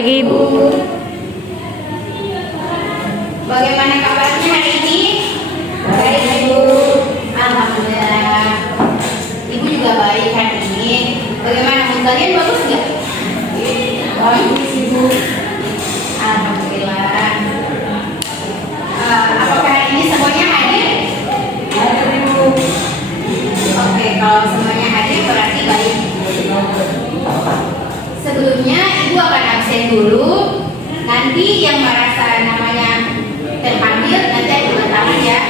pagi Ibu. Bagaimana kabarnya hari ini? Baik Ibu. Alhamdulillah. Ibu juga baik hari ini. Bagaimana mood kalian, bagus nggak? Bagus Ibu. Alhamdulillah. Apakah hari ini semuanya hadir? Hadir Ibu. Oke, kalau semuanya hadir berarti baik. Sebelumnya Ibu akan absen dulu. Nanti yang merasa namanya terpanggil nanti angkat tangan ya.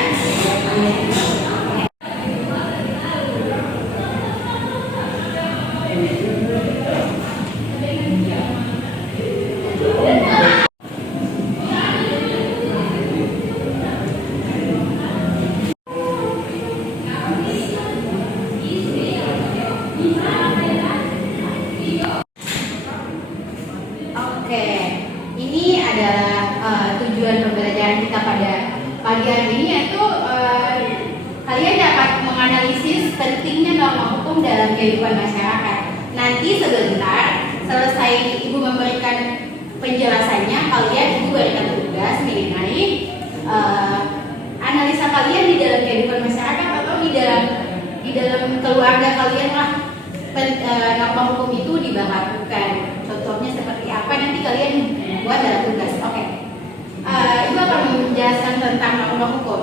Oke, ini adalah tujuan pembelajaran kita pada pagi hari ini, yaitu kalian dapat menganalisis pentingnya norma hukum dalam kehidupan masyarakat. Nanti sebentar selesai Ibu memberikan penjelasannya, kalian Ibu berikan tugas mengenai analisa kalian di dalam kehidupan masyarakat atau di dalam keluarga kalian lah. Norma hukum itu diberlakukan. Contohnya seperti apa nanti kalian buat dalam tugas. Oke. Ibu akan menjelaskan tentang norma hukum.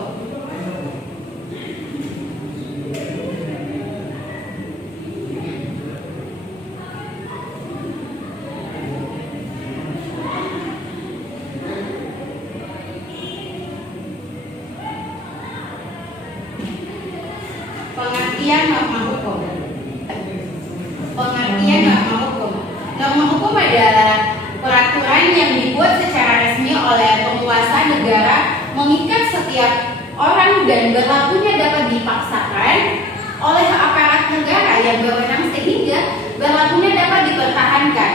Pengertian norma hukum. Pengertian norma hukum. Norma hukum adalah peraturan yang dibuat secara resmi oleh penguasa negara mengikat setiap orang dan berlakunya dapat dipaksakan oleh aparat negara yang berwenang sehingga berlakunya dapat dipertahankan.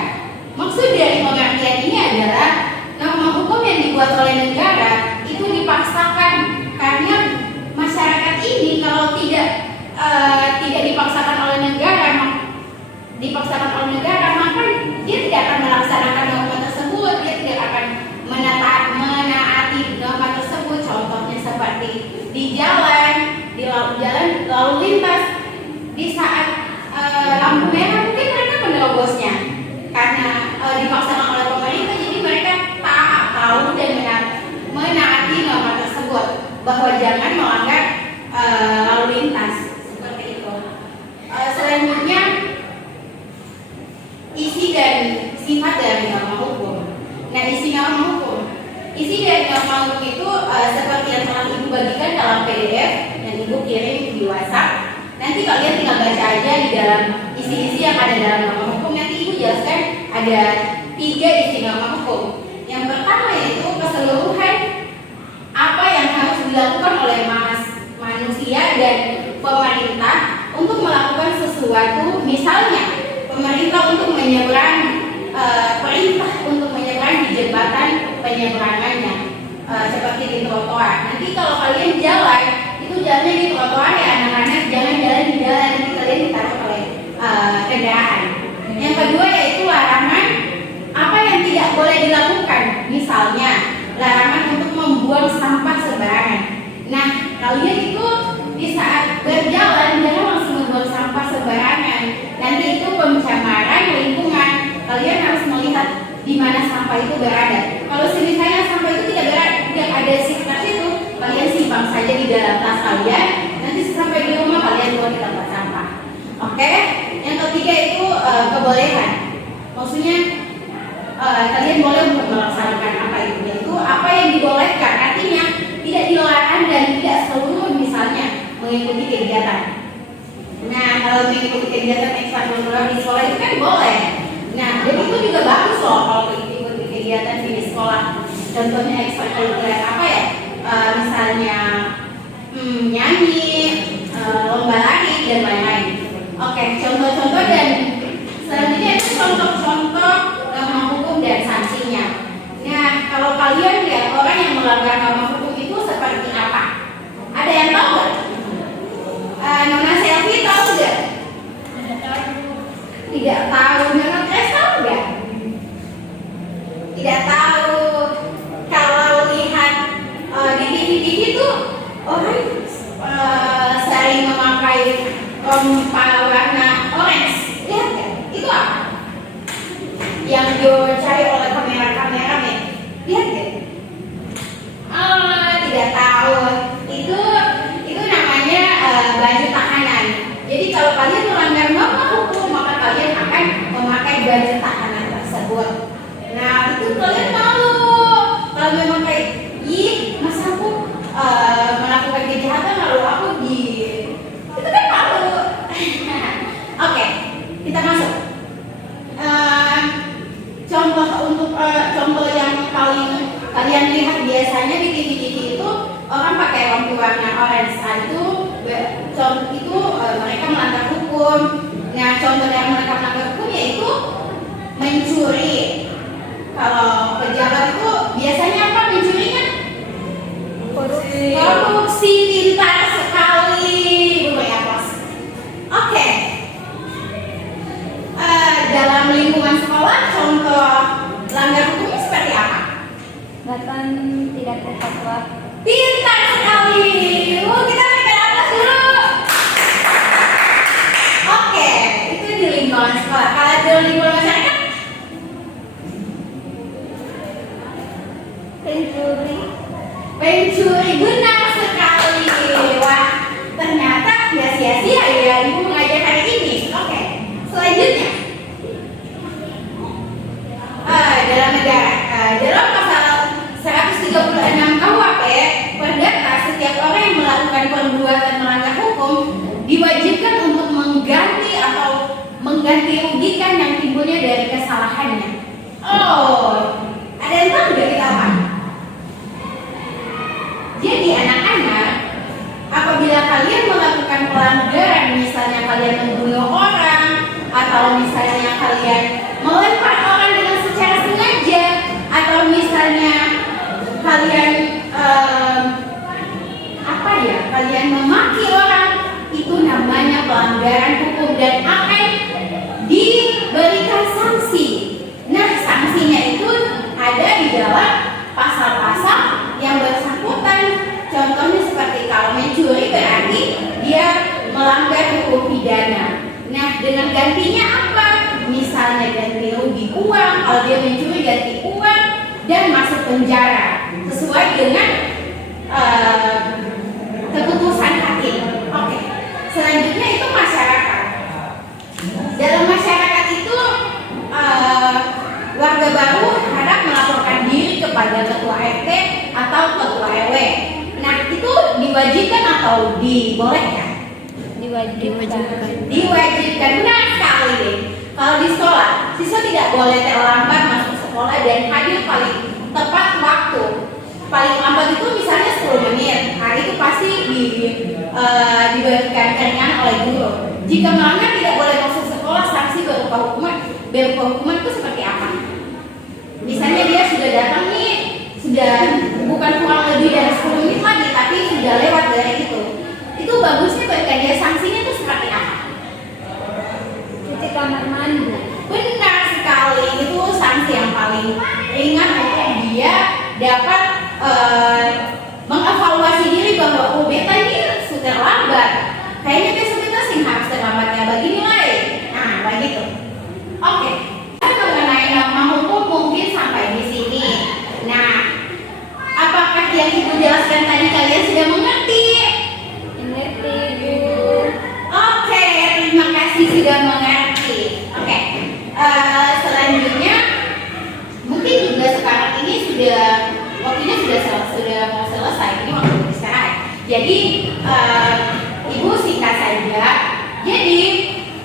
Maksud dari pengertian ini adalah norma hukum yang dibuat oleh negara itu dipaksakan karena masyarakat ini kalau tidak dipaksakan oleh negara, maka dia tidak akan melaksanakan norma tersebut, dia tidak akan menaati norma tersebut. Contohnya seperti di jalan lalu lintas, di saat lampu merah mungkin mereka menerobosnya karena dipaksakan oleh pemerintah, jadi mereka tahu dan menaati norma tersebut bahwa jangan melanggar lalu lintas. Selanjutnya, isi dan sifat dari norma hukum. Nah, isi dari norma hukum itu seperti yang telah Ibu bagikan dalam PDF yang Ibu kirim di WhatsApp. Nanti kalian tinggal baca aja di dalam isi-isi yang ada dalam norma hukum. Nanti Ibu jelaskan ada 3 isi norma hukum. Yang pertama yaitu keseluruhan apa yang harus dilakukan oleh manusia dan pemerintah untuk melakukan sesuatu, misalnya pemerintah untuk menyeberang perintah untuk menyeberang di jembatan penyeberangannya, seperti di trotoar. Nanti kalau kalian jalan, itu jalannya di trotoar ya anak-anak, jangan jalan di jalan, nanti kalian ditaruh oleh kendaraan. Yang kedua yaitu larangan apa yang tidak boleh dilakukan, misalnya larangan untuk membuang sampah sembarangan. Nah, kalian itu di saat berjalan jangan langsung membuang sampah sembarangan. Nanti itu pencemaran lingkungan. Kalian harus melihat di mana sampah itu berada. Kalau misalnya sampah itu tidak ada di sekitar situ, kalian simpan saja di dalam tas kalian. Nanti sampai di rumah kalian buang di tempat sampah. Oke? Yang ketiga itu kebolehan. Maksudnya kalian boleh melaksanakan apa itu, yaitu apa yang dibolehkan. Artinya tidak dilarang dan tidak seluruh, misalnya mengikuti kegiatan. Nah, kalau mengikuti kegiatan ekstrakurikuler di sekolah itu kan boleh. Nah, dan itu juga bagus loh kalau mengikuti kegiatan di sekolah. Contohnya ekstrakurikuler apa ya? Misalnya nyanyi, lomba lari dan lain-lain. Oke, contoh-contoh dan selanjutnya itu contoh-contoh norma hukum dan sanksinya. Nah, kalau kalian lihat orang yang melanggar norma hukum itu seperti apa? Ada yang tahu nggak? Nona Selvi tahu nggak? Tidak tahu. Nona Tres tahu nggak? yang dicari oleh kamera-kamera nih. Lihat deh. Tidak tahu. Itu namanya baju tahanan. Jadi kalau kalian melanggar norma hukum, maka kalian akan memakai baju tahanan tersebut. Nah, itu kalian malu. Kalau memang kayak, masa aku melakukan kejahatan lalu aku itu kan malu. Oke, kita masuk. Contoh yang paling kalian lihat biasanya di TV-TV itu orang pakai lampu warna orange. Itu mereka melanggar hukum. Nah, contoh yang mereka melanggar hukum yaitu mencuri. Kalau pejabat itu biasanya apa mencurinya? Korupsi. Pintar sekali, Bu Mayapos. Oke. Dalam lingkungan sekolah, contoh langgar hukumnya seperti apa? Datang tidak tepat waktu. Pintar sekali. Kita berikan aplaus dulu. Oke, itu di lingkungan sekolah. Kalau di lingkungan masyarakat, pencuri, benar sekali. Wah, ternyata tidak sia-sia ya Ibu mengajar hari ini. Oke, selanjutnya dalam negara, dalam pasal 136 KUHP Perdata, setiap orang yang melakukan perbuatan melanggar hukum diwajibkan untuk mengganti atau mengganti rugikan yang timbulnya dari kesalahannya. Ada yang tahu nggak kita apa? Jadi anak-anak, apabila kalian melakukan pelanggaran, misalnya kalian membunuh orang, atau misalnya kalian melempar orang dengan secara sengaja, atau misalnya kalian kalian memaki orang, itu namanya pelanggaran hukum dan akan diberikan sanksi. Nah, sanksinya itu ada di dalam pasal-pasal yang bersangkutan. Contohnya seperti kalau mencuri berarti dia melanggar hukum pidana. Nah, dengan gantinya apa? Misalnya ganti rugi uang, kalau dia mencuri ganti uang dan masuk penjara sesuai dengan keputusan hakim. Oke. Selanjutnya itu masyarakat. Dalam masyarakat itu warga baru harap melaporkan diri kepada ketua RT atau ketua RW. Nah, itu diwajibkan atau dibolehkan? Diwajibkan. Benar sekali. Kalau di sekolah, siswa tidak boleh terlambat masuk sekolah dan hadir paling tepat waktu. Paling lambat itu misalnya 10 menit. Nah, itu pasti diberikan keringanan oleh guru. Jika melanggar tidak boleh masuk sekolah, sanksi berupa hukuman. Berupa hukuman itu seperti apa? Misalnya dia sudah datang nih, sudah bukan kurang lebih dari 10 menit lagi, tapi sudah lewat dari itu. Itu bagusnya berikan dia sanksinya itu seperti apa? Cuci kamar mandi. Benar sekali, itu sanksi yang paling ringan untuk dia dapat mengevaluasi diri bahwa beta ini sudah terlambat. Kayaknya besok kita sih harus terlambatnya bagi nilai. Nah, begitu. Oke. Mengenai norma hukum mungkin sampai di sini. Nah, apakah yang Ibu jelaskan tadi kalian sudah mengerti? Mengerti, Bu. Oke, terima kasih sudah mengerti. Oke. Selanjutnya mungkin juga sekarang ini waktunya sudah mau selesai. Ini waktu istirahat. Jadi Ibu singkat saja. Jadi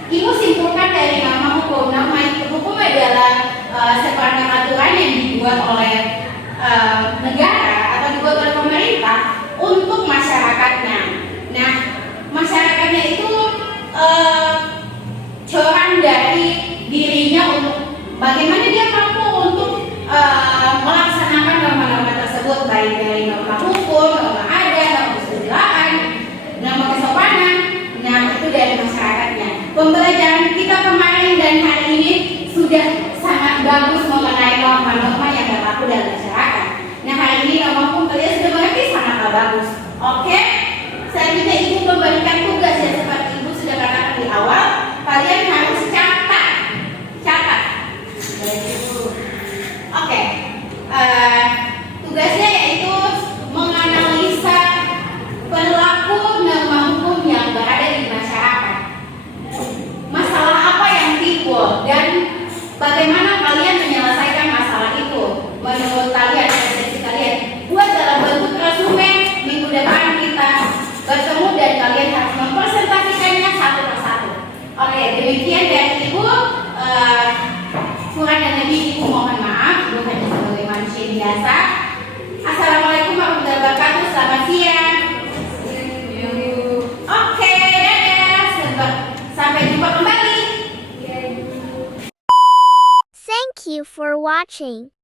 Ibu simpulkan dari norma hukum. Norma hukum adalah seperangkat aturan yang dibuat oleh negara atau dibuat oleh pemerintah untuk masyarakatnya. Nah, masyarakatnya itu coran dari dirinya untuk bagaimana dia mampu untuk melaksanakan norma-norma tersebut, baik dari norma hukum, norma adat, norma kesusilaan, norma kesopanan. Nah, itu dari masyarakatnya. Pembelajaran kita kemarin dan hari ini sudah sangat bagus mengenai norma-norma yang berlaku dalam masyarakat. Nah, hari ini norma hukum kalian sudah mengerti, sangatlah bagus. Oke? Selanjutnya Ibu memberikan tugas yang seperti Ibu sudah katakan di awal, kalian harus catat. menyelesaikan masalah itu. Menurut kalian, persepsi kalian, buat dalam bentuk resume minggu depan kita bertemu dan kalian harus mempresentasikannya satu persatu. Oke, demikian dari Ibu. Kurang dan lebih Ibu mohon maaf, Ibu hanya sebagai manusia biasa. Assalamualaikum warahmatullahi wabarakatuh. Selamat siang. Oke, dadah. Sampai jumpa kembali. Thank you for watching.